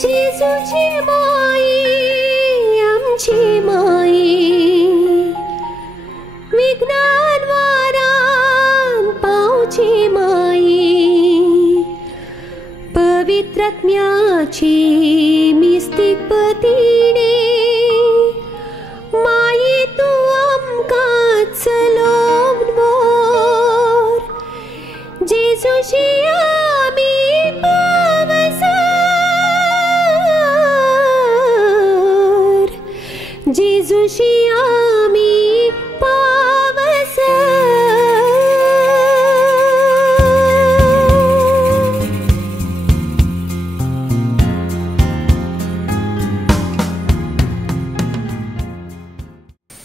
जेजूची माई आमची माई विज्ञान वारान पावची माई पवित्रात्म्याची मिस्तीक पतीणे माई तू आमकां चलोवन व्हर जेजूची आमी पावसर जेजूची आमी पावसर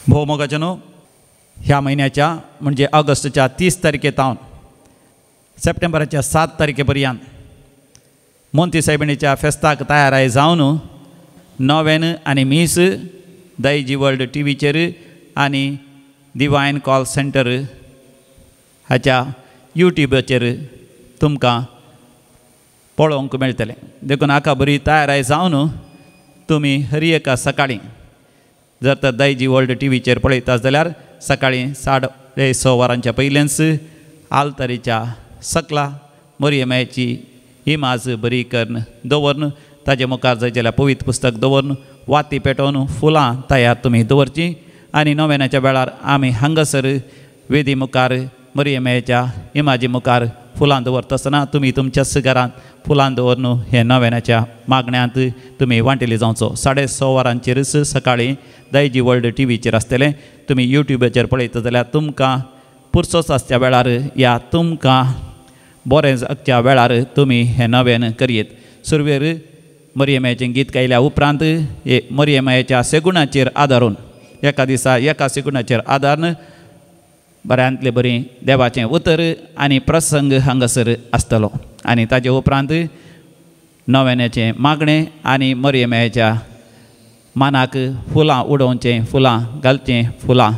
भोवमोगाच्यानो ह्या महिन्याच्या म्हणजे ऑगस्टच्या 30 तारखेतावन सप्टेंबराच्या 7 तारखेपर्यंत मोंती सायबिणीच्या फेस्ताक तयाराय जावन नोवेन आनी मीस दैजी वर्ल्ड टीव्हीचेर आनी डिवायन कॉल सेंटर हाच्या यूट्यूबाचेर तुमकां पळोवंक मेळटलें देखून हाका बरी तयाराय जावन तुमी हर एका सकाळीं जर तर दैजी वर्ल्ड टीव्हीचेर पळयतात जाल्यार सकाळीं 6:30 वरांच्या पयलेंच आलतारीच्या सकला मोरयेमाची इमाज बरी करून दवरून ताजे मुखार जाय जाल्यार पवित्र पुस्तक दवरून वाती पेटोवन फुलां तयार तुमी दवरची आनी नोवेनाच्या वेळार आमी हांगासर वेदी मुखार मोरयेमाच्या इमाजी मुखार फुलां दवरता आसतना तुमी तुमच्याच घरांत फुलां दवरून हे नोवेनाच्या मागण्यांत तुमी वांटेली जावचो 6:30 वरांचेरच सकाळीं दैजी वर्ल्ड टीव्हीचेर आसतलें तुमी यूट्यूबाचेर पळयता जाल्यार तुमकां पुरसोस आसच्या वेळार या तुमकां बरें जागच्या वेळार तुमी हें नवेन करयेत सुरवेर मोरयेमाचें गीत गायल्या उपरांत मोरयेमाच्या सेगुणाचेर आदारून एका दिसा एका सेगुणाचेर आदारून बऱ्यांतले बरी देवाचें उतर आनी प्रसंग हांगासर आसतलो आनी ताजे उपरांत नोवेनाचें मागणें आनी मोरयेमाच्या मानाक फुलां उडोवचें फुलां घालचें फुलां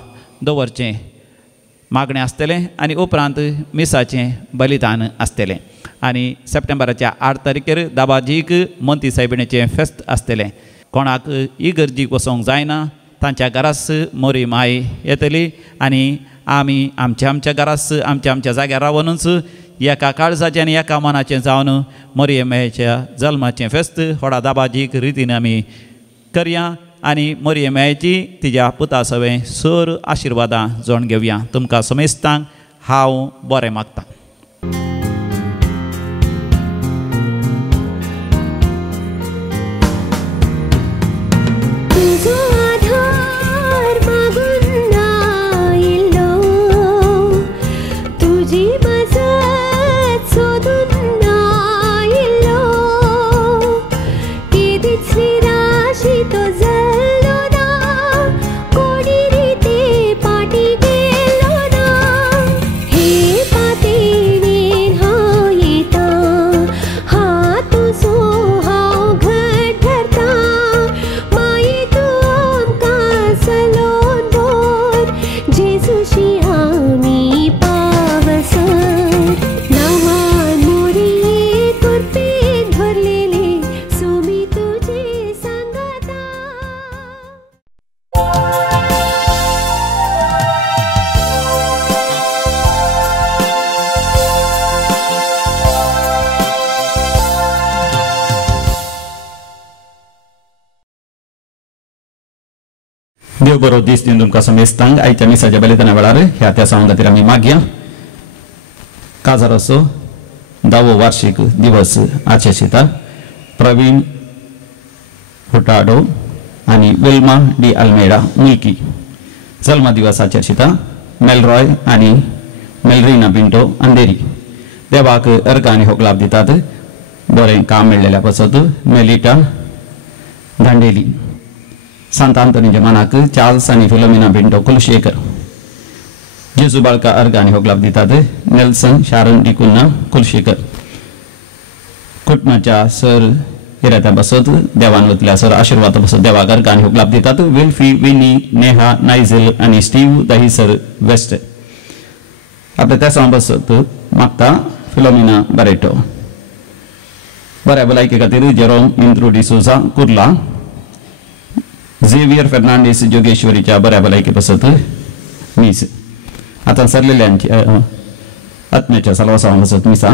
दवरचें मागणें आसतलें आनी उपरांत मिसाचें बलिदान आसतलें आनी सप्टेंबराच्या 8 तारखेर दाबाजीक मोंती सायबिणीचें फेस्त आसतलें कोणाक इगर्जीक वचोंक जायना तांच्या घरास मोरी माय येतली आनी आमी आमच्या घरास आमच्या जाग्यार रावनूच एका काळजाचें आनी एका मनाचें जावन मोरयेमाच्या जल्माचें फेस्त व्हडा दाबाजीक रितीन आमी करया आनी मोरयेमाची तिच्या पुता सवें सर आशिर्वादां जोड घेवया तुमकां समेस्तांक हांव बरें मागतां देव बरो दीस दिन तुमकां समेस्तांक आयच्या मिसाच्या बलिदाना वेळार ह्या त्या सवां खातीर आमी मागया काजाराचो 10वो वार्षिक दिवस आचेशिता प्रवीण हुटाडो आनी विल्मा डी अल्मेडा मुल्की जल्म दिवस आचेशिता मेलरॉय आनी मेलरीना पिंटो अंधेरी देवाक अर्घ आनी होगलाप दितात बरें काम मेळ्ळेल्या पासत मेलिटा दांडेली सांत आंतोनीच्या मनाक चार्ल्स आनी फिलोमिना पिंटो कुलशेखर जेजू बाळका अर्घ आनी होगलाप दितात नेल्सन शारन डिकुन्ना कुलशेखर कुटुंबाच्या सर हिरात्या बसत देवान वतल्या सर आशीर्वाद बसत देवाक अर्घ आनी होगलाप दितात विल्फी विनी नेहा नायझेल आनी स्टीव दहीसर वेस्ट आपल्या त्या बसत मागता फिलोमिना बरेटो बऱ्या भलायके खातीर जेरोम इंद्रू डिसोजा कुर्ला, झेवियर फेर्नांडीस जोगेश्वरीच्या बऱ्या भलायके पासत मीस. आता सरलेल्यांची आत्म्याच्या सलवासांक पासत मिसा.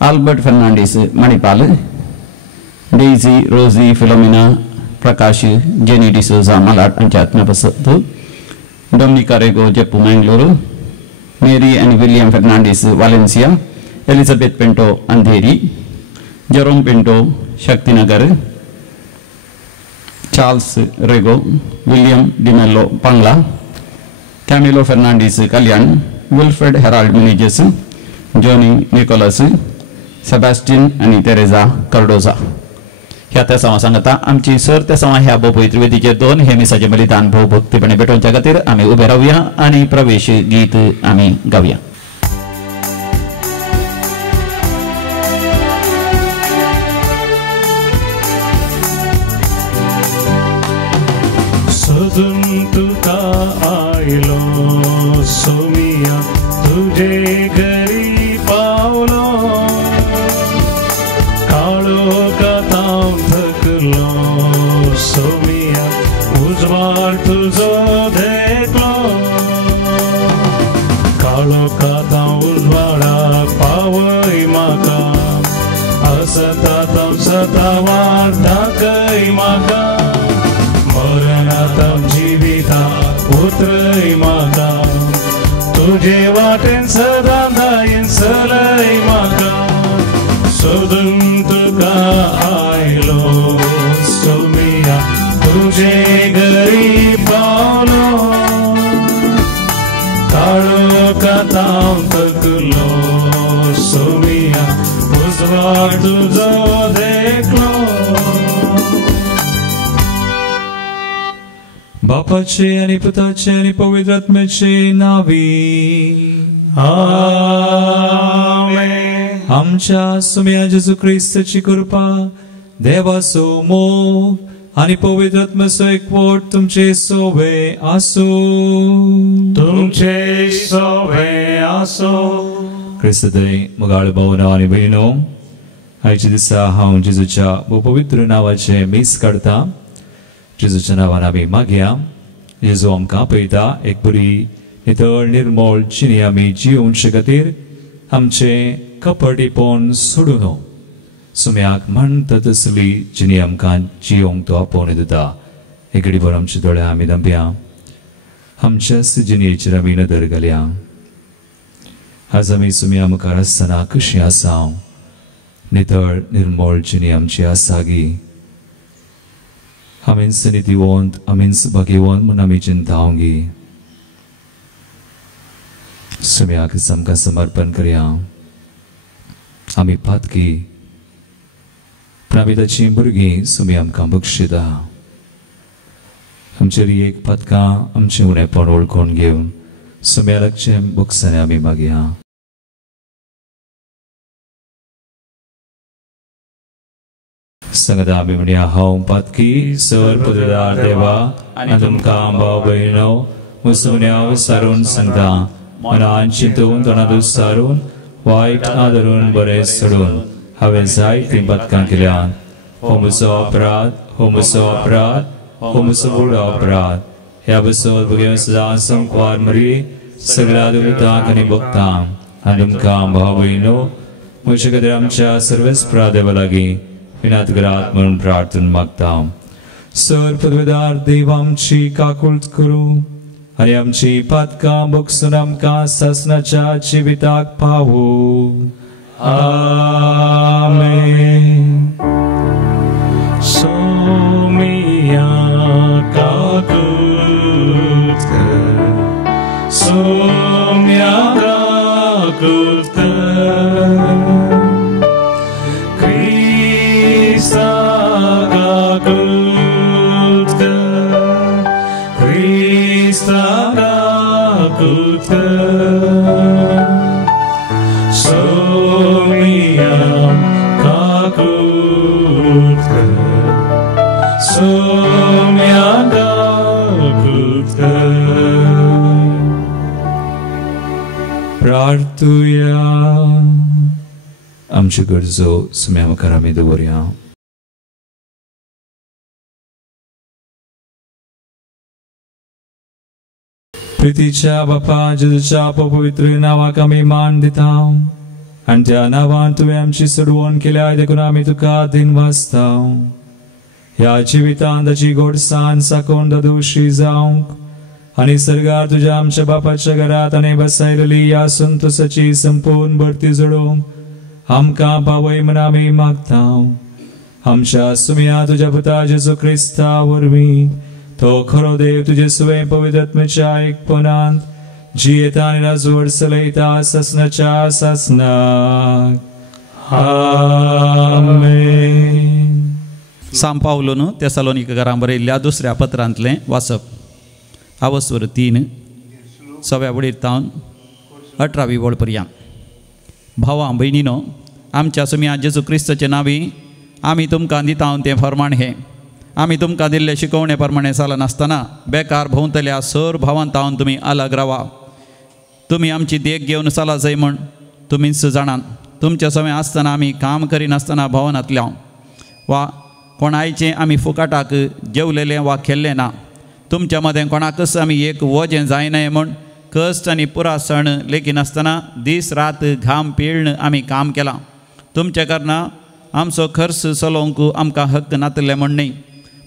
Albert Fernandes Manipal, Daisy Rosy Philomena Prakash Jenny D'Souza Malad हांच्या आत्म्या पासत. Dominica Rego Jeppu Mangaluru, Mary and William Fernandes Valencia, Elizabeth Pinto Andheri, Jerome Pinto Shaktinagar, Charles Rego, William D'Mello Pangala, Camillo Fernandes Kalyan, Wilfred Harold Menezes, Johnny Nicholas, Sebastian आणि तेरेजा कार्डोजा. ह्या त्या सवा सांगता आमची सर त्या सवा ह्या पवित्र वेदीचे 2 हे मिसाचे बलिदान भाऊ भक्तीपणे भेटोवच्या खातीर आम्ही उभे रावया आणि प्रवेश गीत आम्ही गावया. सदन तुका आयलो सोमिया तुझे घरी पावलो, काळो काताम थकलो सोमिया उजवाड तुझो देखलो, काळो काताम उजवाडाक पावय म्हाका, असताताम सतावार दाखय म्हाका, मरणाताम जिविता उतरय म्हाका, तुझे वाटेन सदा दायेन चलय म्हाका. सोदून तुका आयलो सोमिया तुझे घरी पावलो, काळो काताम थकलो सोमिया उजवाड तुझो देखलो. बापाचे आणि पुताचे आणि पवित्र आत्म्याचे नावी आमेन. आमच्या सुम्या जेजू ख्रिस्ताची कृपा, देवाचो मोग आणि पवित्र आत्म्याचो एकवट तुमचे सोबे आसो. तुमचे सोबे आसो. ख्रिस्तादय मुगाळ भावनो आणि भयणो, आयच्या दिसा हांव जेजूच्या पवित्र नावाचे मीस काढता. जेजूच्या नावान आमी मागया. जेजू आमकां पळयता एक बरी नितळ निर्मळ जिणी आमी जिवोवचे खातीर आमचे कपटीपण सोडून सुम्याक म्हणटा तसली जिणी आमकां जिवोवंक तो आपोवन दिता. एक घडीभर आमचे दोळे आमी धांपया, आमच्याच जिणेचेर आमी नदर घालया. आज आमी सुम्या मुखार आसतना कशीं आसा, नितळ निर्मळ जिणी आमची आसा गी. आमीच नितीवंत, आमीच भाग्यवंत म्हूण आमी चिंतावंगी. सुम्याक आमकां समर्पण करया. आमी पातकी पूण आमी ताची भुरगीं सुमी आमकां बक्षिता. आमचेर एक पातकां आमचें उणेपण वळखून घेवन सुम्या लागचे बक्षांनी आमी मागया. संगता आमी म्हणया, हांव पातकी सर पदवीदार देवा आनी तुमकां भाव भयणो मुसुम्या विचारून सांगता. मनान चिंतून तोंडांत विचारून वायट आदरून बरें सोडून हांवें जायतीं पातकां केल्यात. हो म्हजो अपराध, हो म्हजो अपराध, हो म्हजो व्हड अपराध. ह्या बसत भुरग्यां सदां संकवार मरी सगळ्या दुरितांक आनी भक्तांक आनी तुमकां भाव भयणो म्हजे खातीर आमच्या सर्वेस्परा देवा लागीं विनात करात म्हणून प्रार्थना मागता. सर पदवीदार देव आमची काकूळट करूं आनी आमची पातकां बक्षून आमकां सासणाच्या जिविताक पावूं. आमेन. सोमिया काकूळट कर, सोमिया काकूळट कर, आमच्यो गरजो सुमी आमकां आमी दवरया. प्रितीच्या बापा जेजूच्या पवित्र नावाक आमी मान दिता आनी त्या नांवान तुवें आमची सोडवण केल्या देखून आमी तुका दिन वाजता. ह्या जिवितांत ताची गोडसाण साकोन दोशी जावंक आनी सर्गार तुज्या आमच्या बापाच्या घरात आनी बसायलेली ह्या संतोषाची संपूर्ण भरती जोडोवंक आमकां पावय म्हण आमी मागता. आमच्या सुमया तुज्या पुता जेजू क्रिस्ता वरवीं तो खरो देव तुजे सुवे पवित्र आत्म्याच्या एकपणांत जियेता आनी राजवट चलयता ससनाच्या ससनाक. आमेन. सांत पावलोन तेसालोनिकेकारांक बरयल्ल्या दुसऱ्या पत्रांतलें वाचप. आवस्वर 3 सव्या वडीर 18वी वळ पर्यंत. भावां भयणीनो, आमच्या सुमया जेजू क्रिस्ताचे नांवी आमी तुमकां दिता तें फर्माण हें. आमी तुमकां दिल्ले शिकवणे प्रमाणे चलनासतना बेकार भोंवतल्या सर भावांतावन तुमी अलग रावा. तुमी आमची देख घेवन चला जाय म्हण तुमीच जाणात. तुमच्या सवय आसतना आमी काम करिनासतना भवनांतल्या वा कोणायचें आमी फुकाटाक जेवलेलें वा खेल्लें ना. तुमच्या मदें कोणाकच आमी एक वजें जायनाय म्हण कश्ट आनी पुरा सण लेगीत आसतना दीस रात घाम पिळन आमी काम केलां. तुमच्या कारणां आमचो खर्च चलोवंक आमकां हक्क नातले म्हण न्ही.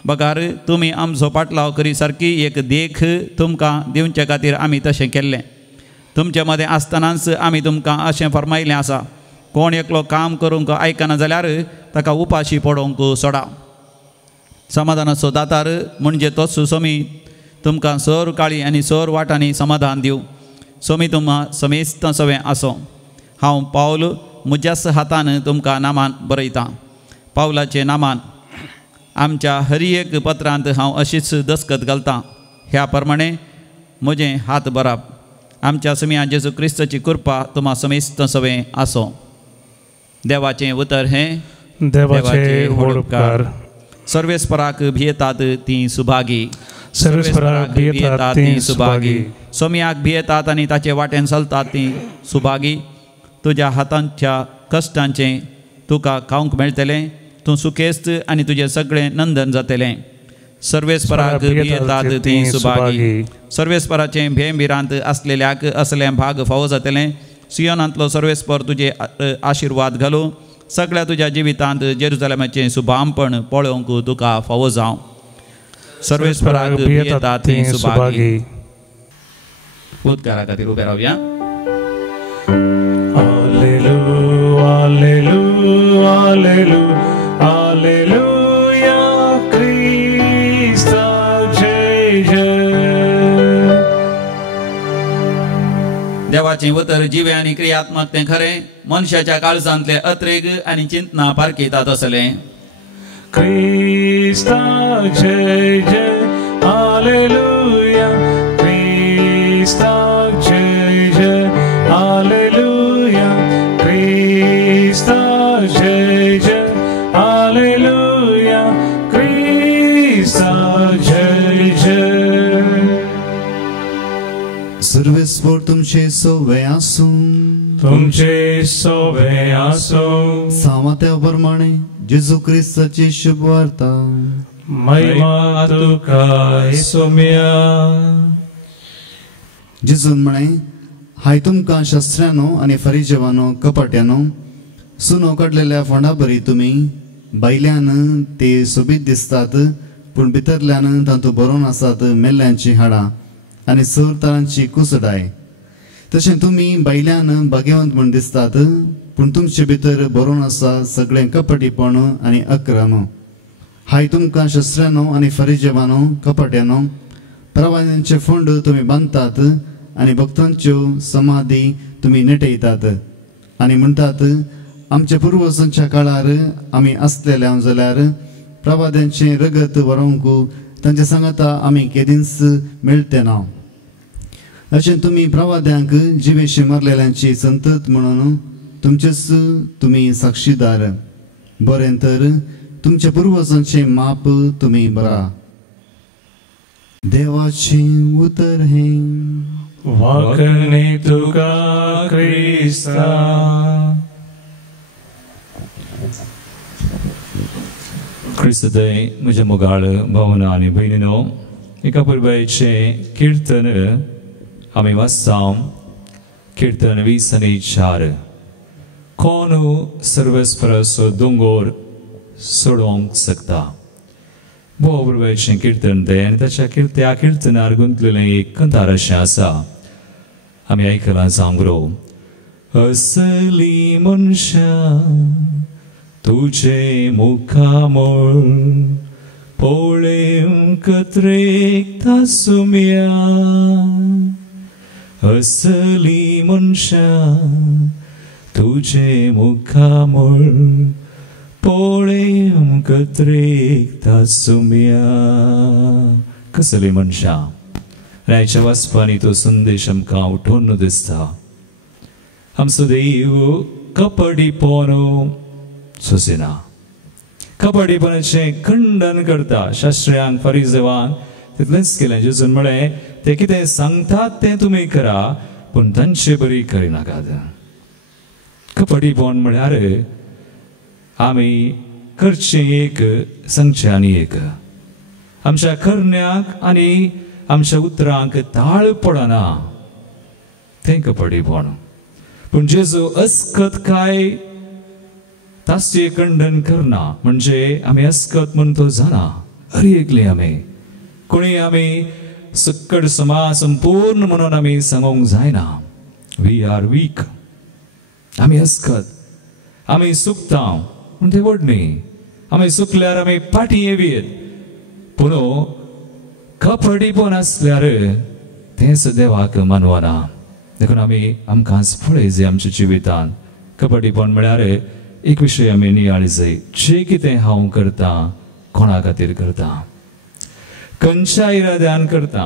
बगार तुमी आमचो पाटलाव करी सारकी एक देख तुमकां दिवचे खातीर आमी तशें केल्लें. तुमचे मदें आसतनाच आमी तुमकां अशें फरमायलें आसा, कोण एकलो काम करूंक आयकना जाल्यार ताका उपाशी पडोवंक सोडा. समाधानाचो दातार म्हणजे तोच सोमी तुमकां सर काळी आनी सर वाटांनी समाधान दिवं. सोमी तुमकां समेस्त सवें आसो. हांव पावल म्हज्याच हातान तुमकां नामान बरयतां. पावलाचे नामान आमच्या हर एक पत्रांत हांव अशीच दस्खत घालतां. ह्या प्रमाणे म्हजें हात बराब. आमच्या सुमया जेजू क्रिस्ताची कृपा तुम्हा समेस्त सवें आसो. देवाचें उतर हें देवाचे व्हड उपकार. सर्वेस्पराक भियेतात तीं सुभागी. सर्वेस्पराक भियेतात तीं सुभागी. सोमयाक भियेतात आनी ताचे वाटेन चलतात तीं सुभागी. तुज्या हातांच्या कश्टांचें तुका खावंक मेळटलें. तूं सुखेस्त आनी तुजें सगळें नंदन जातलें. सर्वेस्पराक भियेतात तीं सुभागी. सर्वेस्पराचें भेंबिरांत आसलेल्याक असलें भाग फावो जातलें. सियोनांतलो सर्वेस्पर तुजे आशिर्वाद घालूं. सगळ्या तुज्या जिवितांत जेरुसलेमाचें सुभामपण पळोवंक तुका फावो जावं. सर्वेस्पराक भियेतात तीं सुभागी. उद्गारा खातीर उबे रावया. Alleluia, alleluia, alleluia, alleluia, Krista जय जय. देवाचें उतर जिवे आनी क्रियात्मक तें खरें. मनशाच्या काळजांतले अत्रेग आनी चिंतना पारखीतात असलें. Krista जय जय, alleluia, Krista जय जय, alleluia, Krista जय जय, alleluia, Krista जय जय. सर्वेस्वर तुमचे सोवे आसूं. तुमचे सोवे आसूं. सामात्या प्रमाणे जेजू क्रिस्ताची शुभ वार्ता. महिमा तुका सोम्या. जेजून म्हणे, हाय तुमकां शस्त्रांनो आनी फरिजेवानो कपट्यानो, सुनो काडलेल्या फोंडा बरी तुमी. भायल्यान ते सोबीत दिसतात पूण भितरल्यान तातूंत भरून आसात मेल्ल्यांची हाडां आनी सर तरांची कुसडाय. तशें तुमी भायल्यान भाग्यवंत म्हण दिसतात पूण तुमचे भितर भरून आसा सगळें कपटीपण आनी अक्रम. हाय तुमकां शस्त्रांनो आनी फरिजेवानो कपट्यानो, प्रवाद्यांचे फोंड तुमी बांदतात आनी भक्तांच्यो समाधी तुमी नेटयतात आनी म्हणटात, आमच्या पुर्वजांच्या काळार आमी आसलेल्या जाल्यार प्रवाद्यांचे रगत व्हरोवंक तांच्या सांगाता आमी केदींच मेळटे ना. अशें तुमी प्रवाद्यांक जिवेशी मारलेल्यांची संतत म्हणून तुमचेच तुमी साक्षीदार. बरें तर तुमच्या पुर्वजांचे माप तुमी बरा. देवाचें उतर हें वाकणे तुका क्रिस्ता. क्रिस्तदय म्हज्या मोगाळ भावना आनी भयणीनो, एका पुरबायेचें किर्तन आमी वाचता. किर्तन 20:4. कोण सर्वेस्पराचो दोंगोर सोडोवंक शकता. भोव पुरबायेचें किर्तन तें आनी त्या किर्तनार गुंतलेलें एक कंतार अशें आसा. आमी आयकलां सांगरो. असली मनशा तुझे मुखामोळ पळोवंक त्रेकता सुम्या. असली मनशा तुझे मुखामोळ पळोवंक त्रेकता सुम्या. कसली मनशा. रायच्या वाचपांनी तो संदेश आमकां उठोवन दिसता. आमचो देव कपडीपण सोंसिना. कपडीपणाचें खंडन करता. शास्त्र्यांक फरिसेवांक तितलेंच केलें. जेजून म्हळें ते कितें सांगतात तें तुमी करा, पूण तांचे बरी करिनाकात. कपडीपण म्हळ्यार आमी करचें एक, सांगचें आनी एक. आमच्या करण्याक आनी आमच्या उतरांक ताळ पडना तें कपडीपण. पूण जेजू अस्कत काय ताचे खंडन करना. म्हणजे आमी अस्कत म्हूण तो जाणा. अरियेकली आमी कोणी आमी सक्कड समाज संपूर्ण म्हणून आमी सांगूंक जायना. We are weak. आमी अस्कत. आमी सुकता पूण ते व्हडणी. आमी सुकल्यार आमी पाटी येवीत. पूण कपडीपण आसल्यार तेंच देवाक मानवना. देखून आमी आमकांच पळय जे आमच्या जिवितांत कपडीपण म्हळ्यार एक विशय आमी नियाळी जाय. जे कितें हांव करता कोणा खातीर करता. खंयच्या इराद्यान करता.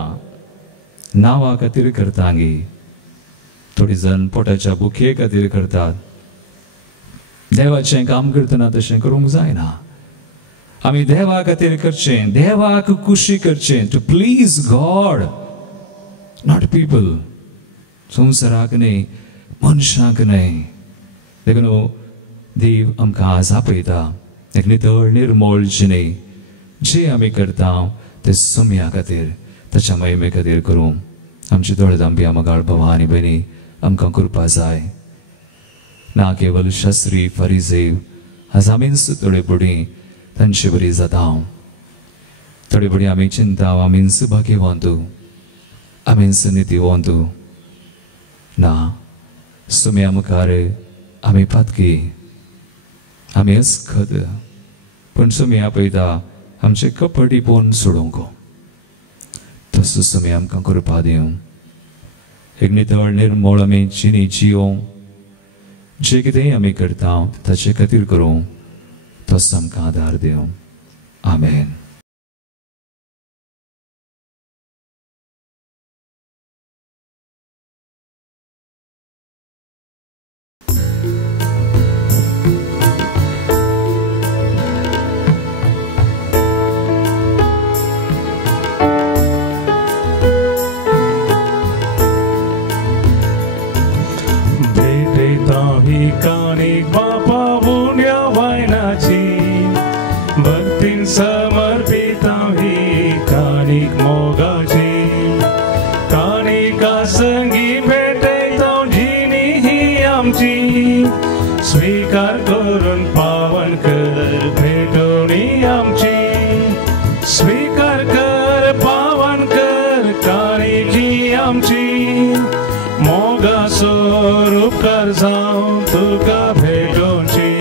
नांवा खातीर करता गी. थोडी जाण पोटाच्या भुके खातीर करतात. देवाचें काम करतना तशें करूंक जायना. आमी देवा खातीर करचें. देवाक खुशी करचें. To please God, not people. संवसाराक न्हय, मनशांक न्हय. देखून देव आमकां आज आपयता एक नितळ निर्मळ जिणे. जे आमी करता ते सुम्या खातीर, ताच्या महिमे खातीर करूं. आमची दोळधांबी मोगाळ भावां आनी भयणी आमकां करपा जाय. ना केवल शास्त्री फरिसेव. आज आमीच थोडी बुडी तांची बरी जाता. थोडी बुडी आमी चिंता आमीच भाग्यवंत, आमीच नितीवंत. ना, सुम्या मुखार आमी पातकी. आमी अस्खद. पूण सुम्या पळयता आमचे कपडीपण सोडूंक. तसो सुम्या आमकां करपा दिवं. एक नितळ निर्मळ आमी जिणी जियों. जे कितेंय आमी करता ताचे खातीर करूं. तसो आमकां आदार दिवं. आमेन. समर्पिता ही कानिक मोगाची. कानिका संगी भेटयता जिणी ही आमची. स्वीकार करून पावन कर भेटोणी आमची. स्वीकार कर पावन कर कानिकी आमची. मोगाचो उपकार जावं तुका भेटोवची.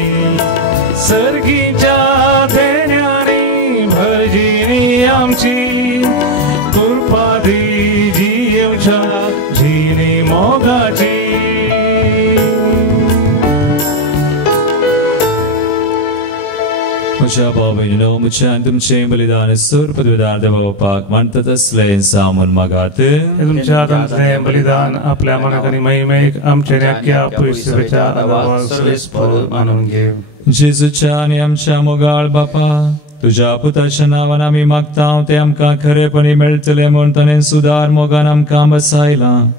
सर्गीच्या आमची कृपा दी जियोच्या जिणी मोगाची. म्हज्या भाव भयणीनो, म्हज्यान तुमचें बलिदान सर्पद्वेदार देवा बापाक मानता तसलें जामून मागात. तुमच्या आमचें बलिदान आपल्या मनाक आनी महिमेक आमचे नेक्या पयसुच्या सर्वेस्पर मानून घेव. जेजूच्या आनी आमच्या मोगाळ बापा, तुझ्या पुताच्या नांवान आमी मागता ते आमकां खरेपणी मेळटले म्हूण ताणें सुदार मोगान आमकां बसयलां.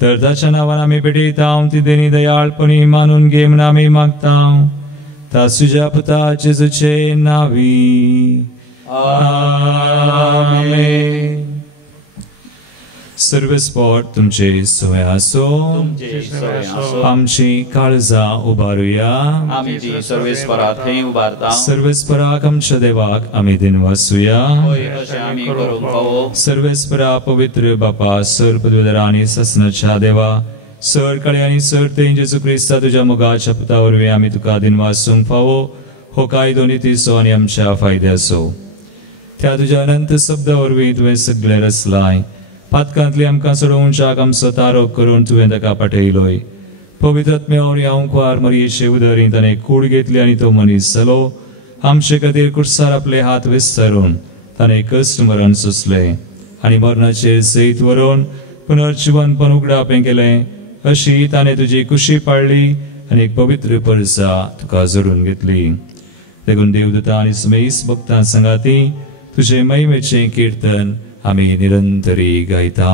तर ताच्या नांवान आमी भेटयता ती देणी दयाळपणी मानून घे म्हूण आमी मागता. तासुजा पुता जेजूचे नावी आमेन. सर्व स्पॉट तुमचे सोय असो. आमची काळजा उबारूया. आम्ही ती सर्वेस्परात थंय उबारता. सर्वेस्पराक आमच्या देवाक आम्ही दिन वासूया. अशें आमी करूंक फावो. सर्वेस्परा पवित्र बापा सर पदवीधर आणि ससनाच्या देवा सर कळे आणि सर ते जेजू क्रिस्ता तुझ्या मुगाच्या पुता वरवीं आमी तुका दिन वासूंक फावो. हो कायदो नितीसो आनी आमच्या फायद्याचो. त्या तुझ्या अनंत शब्दा वरवीं तुवें सगळे रचलाय. पातकांतली आमकां सोडोवच्याक आमचो तारोप करून तुवें ताका पाठयलोय. पवित्रात्म्यावरी हांव कुंवार मरयेचे उदरींत ताणें कूड घेतली आनी तो मनीस जालो. आमचे खातीर कुडसार आपले हात विस्तारून ताणें कश्ट मरण सोंसलें आनी मरणाचेर सयत व्हरून पुनर्जीवनपण उगडापें केलें. अशी ताणें तुजी कुशी पाळली आनी एक पवित्र परसा तुका जोडून घेतली. देखून देवदूता आनी समेस भक्तां संगाती तुजे महिमेचें कीर्तन आमी निरंतरी गायता.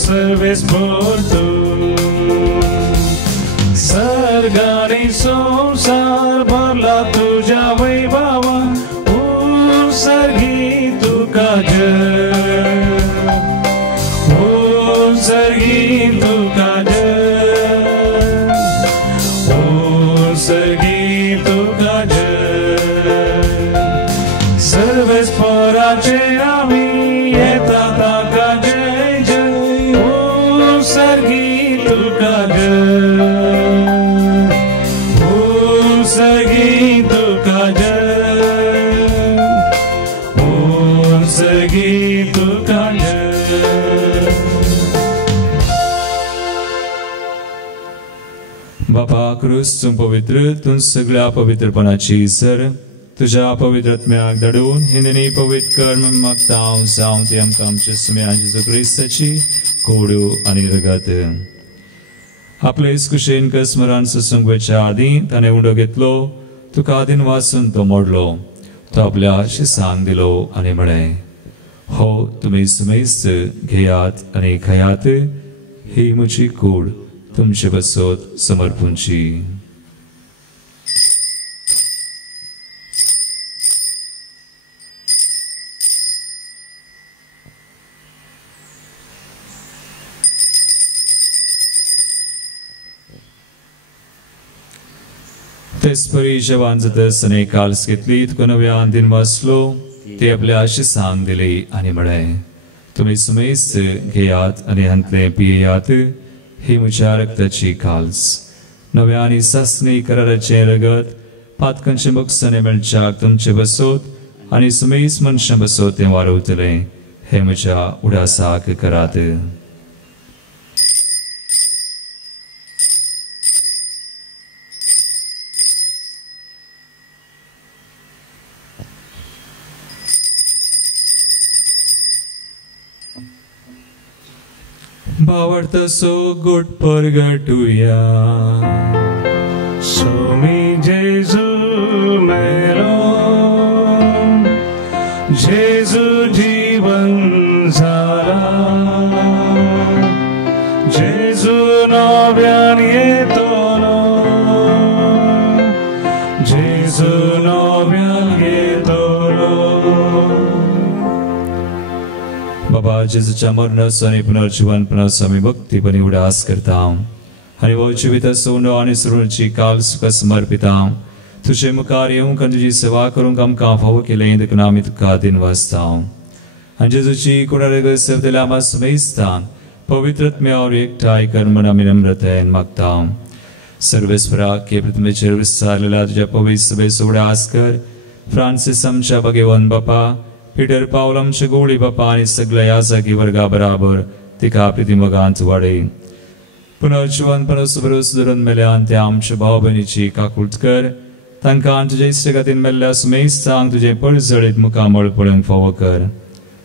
Service por tu sargani संसार भरला तुझ्या वैभवा सर्गी तुका सर्गी तुका सर्गी तुका सर्वेस पराचे आमी येता ताका सर्गी तुका सर्गी तुका सर्गी तुका बापा क्रूस तूं पवित्र तूं सगळ्या पवित्रपणाची सर तुझ्या पवित्रत्म्याक धाडून हिंदनी पवित्र कर्म मागता हांव जावं ती आमकां आमच्या सुम्या जेजू क्रिस्ताची कोडू आनी रगत. आपले कुशेन कसमरान सुसंगवेच्या आदीं ताणें उंडो घेतलो. तुका आदीन वाचून तो मोडलो. तो आपल्या शिसांक दिलो आनी म्हळें हो तुमी सुमेस्त घेयात आनी खायात. ही म्हजी कूड तुमचे बसत समर्पूंची. तेसपरी जवान जातस अनेक काल्स घेतली तुका नव्यान दिन वाचलो. ते आपल्या शिसांक दिली आनी म्हळें तुमी सुमेस्त घेयात आनी हांतले पियेयात. ही म्हज्या रक्ताची काल्स नव्या आनी सासणी कराराचें रगत पातकांचे मोक्षाने मेळच्याक तुमचे बसोत आनी सुमेस मनशां बसोत तें वारवतलें. हे म्हज्या उडासाक करात. भावार्थ सो गुट परगटुया. सोमी जेजू मेरो जेजू जीवन झाला. जेजू नव्यान येतलो. जेजू नव्यान येतलो. बाबा जेजूच्या मरणाचो आनी पुनर्जीवनपणाचो आमी भक्तीपणी उडास करता आनी हो जिवीत सोंडो आनी सरुणची काल सुका समर्पिता. तुजे मुखार येवंक आनी तुजी सेवा करूंक आमकां फावो केलें देखून आमी तुका दिन वाजता. आनी जेजूची कुडारग सेवतल्या आमा सुमेस्तान पवित्रत्म्यावर एकठांय कर म्हण आमी नम्रतायेन मागता. सर्वेस्पराक हे पृथ्वीचेर विस्तारलेल्या तुज्या पवित्र सभेचो उडास कर. फ्रांसीस आमच्या भगेवन बापा पीटर पावल आमचे गोळी बापा आनी सगळ्या याजकी वर्गा बराबर तिका प्रितीमगांत वाडय. पुनर्जीवनपणाचो भरोस धरून मेल्यान त्या आमच्या भाव भयणीची काकूट कर. तांकां तुजे इश्टगतीन मेल्ल्या सुमेस्तांक तुजे पळजळीत मुखामळ पळोवंक फावो कर.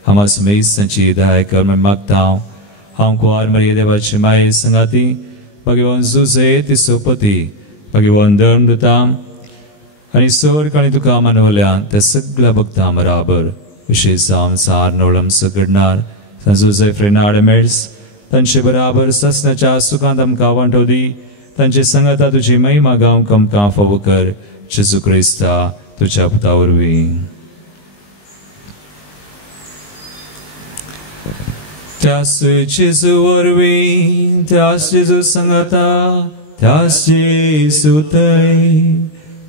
आमा सुमेस्तांची दया कर म्हण मागता. हांव कुंवार मरिये देवाची माये संगाती भगवान जुजे तिचो पती भगवान धर्मदूता आनी सर काणी तुका मानवल्या त्या सगळ्या भक्तां बराबर विशेष संसार नोलम सुगडनार संजुजे फ्रेनाड मेर्स तंचे बराबर ससनाच्या सुकांदम कावंटोदी तंचे संगता तुझी महिमा गाव कम का फवकर जेजू ख्रिस्ता तुझ्या पुतावरवी त्यास जेजू वरवी त्यास जेजू संगता त्यास जेजू तै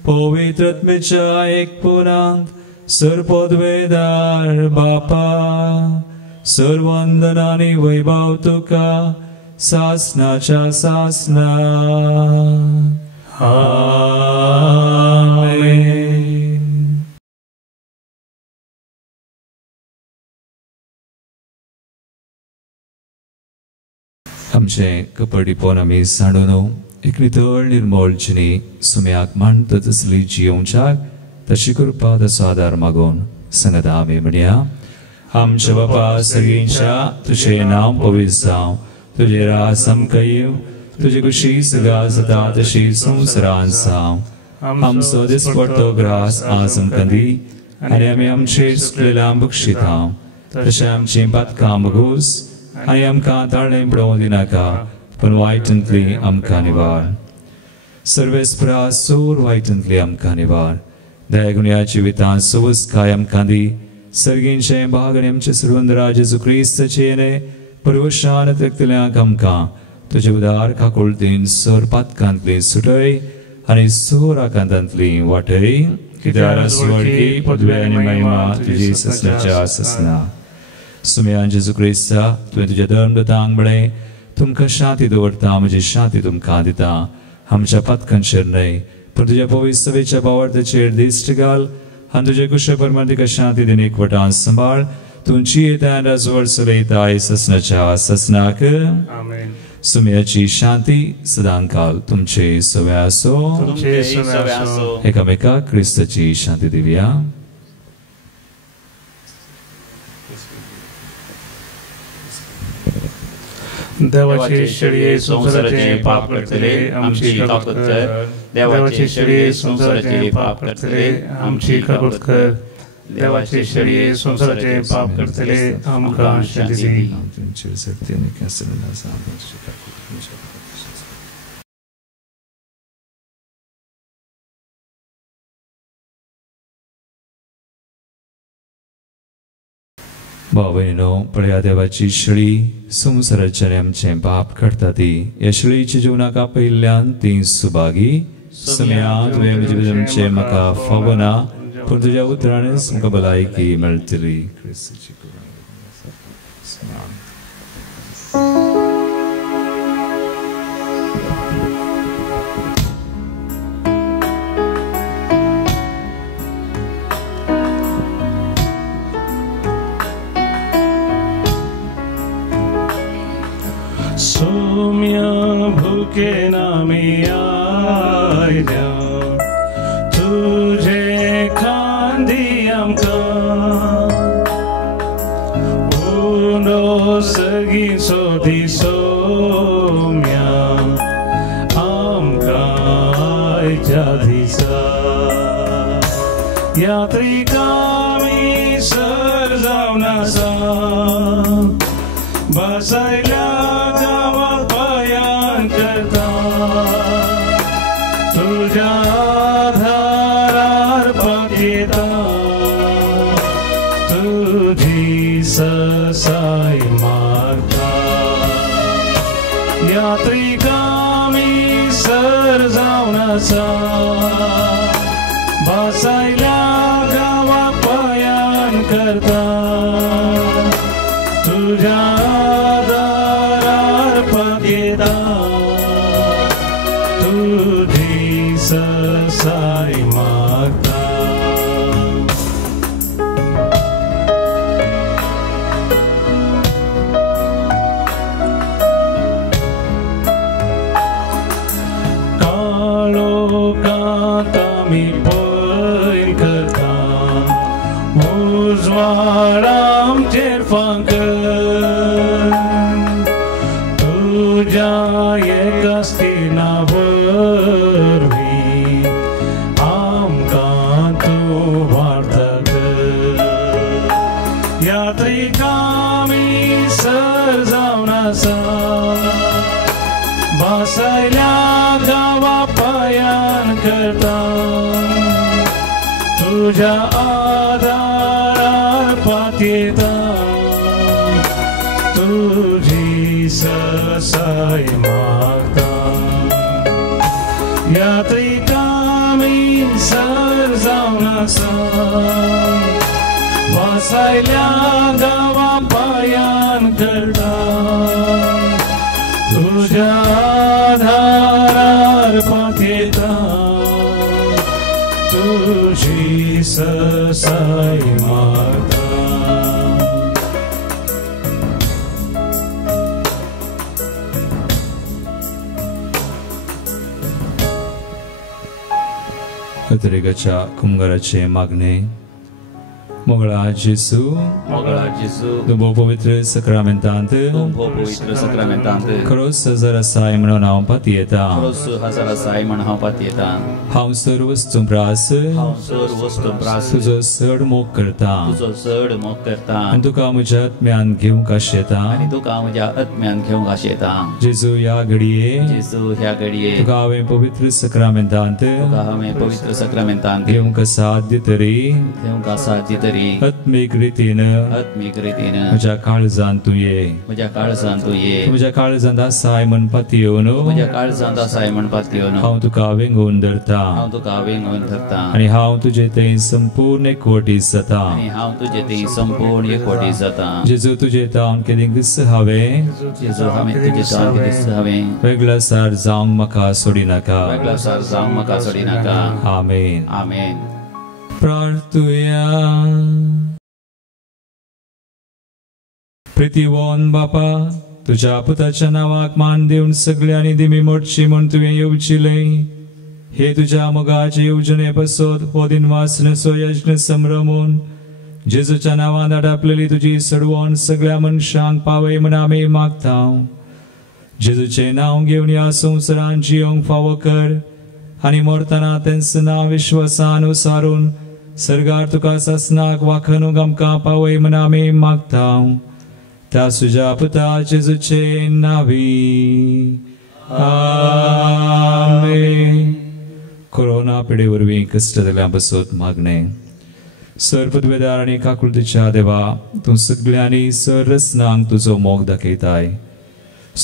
पवित्रत्मेच्या एक पुनांत सर्वोद्वेदार बापा सर्वंदनानी वैभव तुका सासनाच्या सासना आमेन. आमचे कपडी पोन आमी सांडून एक नितळ निर्मळचिनी सुम्याक मांडता तसली जियोवच्याक तशी कृपा तसो आदार मागून सांगता आमी म्हणया. आमच्या बापा सगळींच्या तुझे नाव पवित्र जावं तुझे राज आमकां येव तुझी कुशी सगळा जाता तशी संवसारांत जावं. आमचो दिसपडटो ग्रास आज आमकां दी आनी आमी आमचेर सुकलेल्यां बक्षिता तशें आमची पातकां बगूस आनी आमकां ताळणें पडोवं दिनाका पूण वायटांतली आमकां निवार. सर्वेस्परा सोर वायटांतली आमकां निवार. दयागुण्या जिवितांत सुवस्काय आमकां दी. सर्गींचे भाग आनी आमचे सर्वंदरा जेजू ख्रिस्ताचे येणे परवशान तेकतल्यांक आमकां तुजे उदार काकुळतीन सोर पातकांतली सुटय आनी सोर आकांतांतली वाटय. कित्याक स्वर्गी पदवे आनी महिमा तुजी ससनाच्या ससना. सुम्या जेजू ख्रिस्ता तुवें तुज्या धर्मदूतांक म्हळें तुमकां शांती दवरता म्हजी शांती तुमकां दिता. आमच्या पातकांचेर न्हय पूण तुज्या पवित्र सभेच्या बावर्थाचेर दिश्ट घाल आनी तुजे कुशे परमार्थीक शांती दिन एकवटान सांबाळ. तुमची येता राजवड चलयताय ससनाच्या ससनाक. सुम्याची शांती सदांकाल तुमचे सवे आसो. एकामेकाक क्रिस्ताची शांती दिवया. देवाची शेळये संसाराचे पाप करतले आमची काकूत कर. देवाची शेळये संसाराचे पाप करतले आमची काकूत कर. देवाची शेळये संसाराचे पाप करतले आमकां शांती दी. भावनो पळया देवाची शेळी संसाराचे आमचे पाप करता ती. ह्या शेळीच्या जिवनाक आपयल्ल्यान ती सुभागी. सुम्या तुवें म्हजे आमचे म्हाका फावना पूण तुज्या उतरांनीच म्हाका भलायकी मेळटली. सोम्या भुके नामी आयल्या तुझे खांदी आमकां उनो सगी सोदी सोम्या आमकां आयच्या दिसा. यात्रिकामी सर जावन आसा बसायल्या गांवांत बयान करता तुझ्या आधारार पातयेता तुझी ससाय मागता. यात्रिकामी सर जावन आसा बसायल्या गांवांत बयान करता तुझ्या आधारार पातयेता तुझी ससाय मागता. काळोखांत आमी पळय करता उजवाड आमचेर फांकर जावनासा बसयल्या गावा पायान करता तुझ्या आधारार पातयेता तुझी ससाय मागता यात्री कामी सर जावन आसा बसयल्या गावा पायान करता तुझ्या आधारार पातयेता तुझी ससाय मागता अतिरेकाच्या कुंभाराचे मागणे मोगळा जेसू तुमो पवित्र सक्रमेंतांत खरोस हजार साय म्हणून हांव पातयेता हांव सर्व वस्तुंप्रास तुजो चड मोग करता आनी तुका म्हज्या आत्म्यान घेवंक आशेता जेजू ह्या घडये तुका हांवें पवित्र सक्रमेंतांत घेवंक साध्य तरी आत्मीक रितीन म्हज्या काळजांत तूं ये म्हज्या काळजांत आसाय म्हणपात येवन हांव तुका वेंगून धरता आनी हांव तुजे थंय संपूर्ण एकवटीत जाता जेजू तुजे तावन कितें दीस हांवें वेगळा सार जावंक म्हाका सोडिनाका आमेन प्रार्थुया प्रितीवोन बापा तुझ्या पुताच्या नावाक मान देऊन सगळ्यांनी दिमी मोडची म्हूण तुवें येवचिलें हे तुझ्या मोगाचे येवजणे पसोत हो दिनवास नसो यज्ञ संभ्रमून जेजूच्या नांवान आडापलेली तुजी सडवण सगळ्या मनशांक पावय म्हूण आमी मागता जेजूचें नांव घेवन ह्या संवसारांत जियोंक फावो कर आनी मरतना तेंच नांव विश्वासान उसारून सर्गार तुका सासनाक वाखणूक आमकां पावय म्हूण आमी मागता त्या सुजा पुता जेजूचे नावी आमेन कोरोना पिडे वरवीं कश्ट जाल्ल्या बसत मागणे सर पदवेदार आनी काकुळतेच्या देवा तूं सगळ्यांनी सर रसनांक तुजो मोग दाखयताय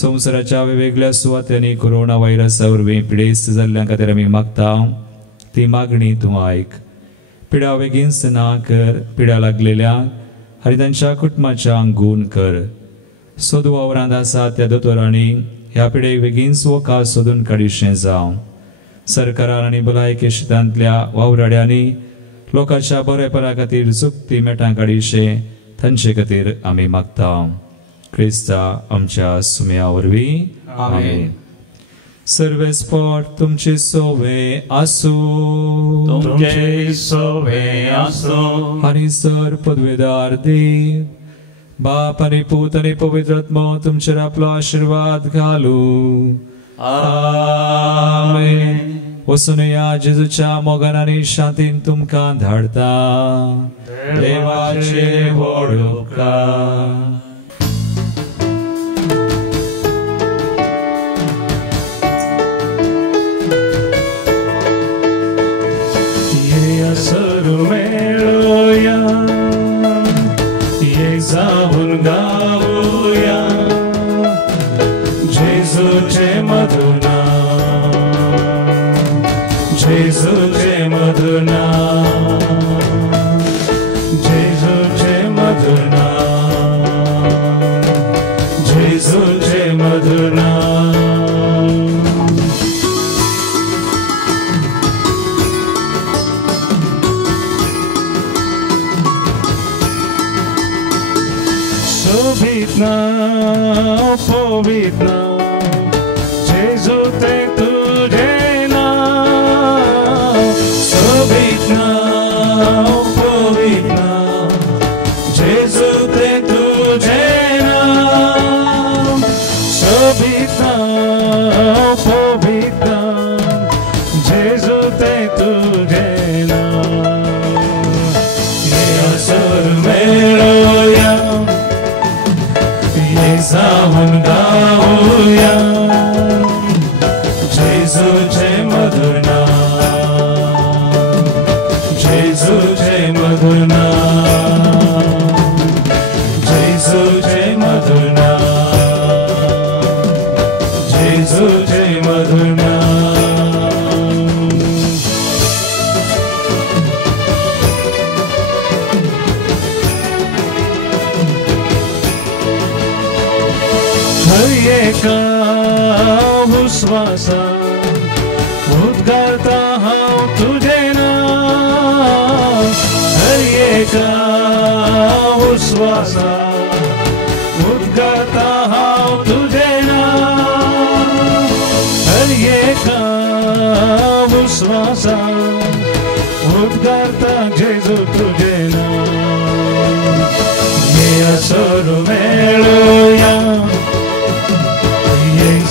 संवसाराच्या वेगवेगळ्या सुवात्यांनी कोरोना व्हायरसा वरवीं पिडेस्त जाल्ल्या खातीर आमी मागता ती मागणी तूं आयक पिडा बेगीनच ना कर पिडा लागलेल्यांक आनी तांच्या कुटुंबाच्यांक गूण कर सोद वावरांत आसा त्या दोतोरांनी ह्या पिडेक बेगीनच वखद सोदून काडिशें जावं सरकारान आनी भलायकी क्षेत्रांतल्या वावराड्यांनी लोकांच्या बरेपणा खातीर चुकती मेटां काडिशें तांचे खातीर आमी मागता क्रिस्ता आमच्या सुमया वरवीं आमेन सर्वेस्पोट तुमचे सोवे आसूं आनी सर पदवेदार देव बाप आनी पूत आनी पवित्र आत्मा तुमचेर आपलो आशीर्वाद घालूं आमेन वचून या जेजूच्या मोगान आनी शांतीन तुमकां धाडटा देवाचे व्हड उपकार मेळोया ये जाऊन गावोया जेजूचे मधुना जेजूचे मधुना जेजूचे मधुना जेजूचे मधुना Povitna Jezu te tuje naam Povitna Povitna Jezu te tuje naam Povitna Povitna Jezu te tuje naam Ye asur meloya Ye जाऊन गाऊया जेजूचे मधुर नाम, जेजूचे मधुर नाम, जेजूचे मधुर नाम, जेजूचे मधुर नाम। हर एका विश्वासा उद्गारता हांव तुझे नाम, हर एका विश्वासा उद्गारता हांव तुझे नाम, हर एका विश्वासा उद्गारता जेजू तुझे नाम। ये असुर मेळूया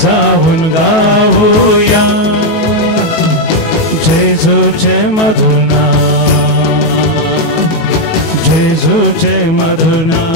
जाऊन गाऊया जेजूचे मधुर नाम, जेजूचे मधुर नाम।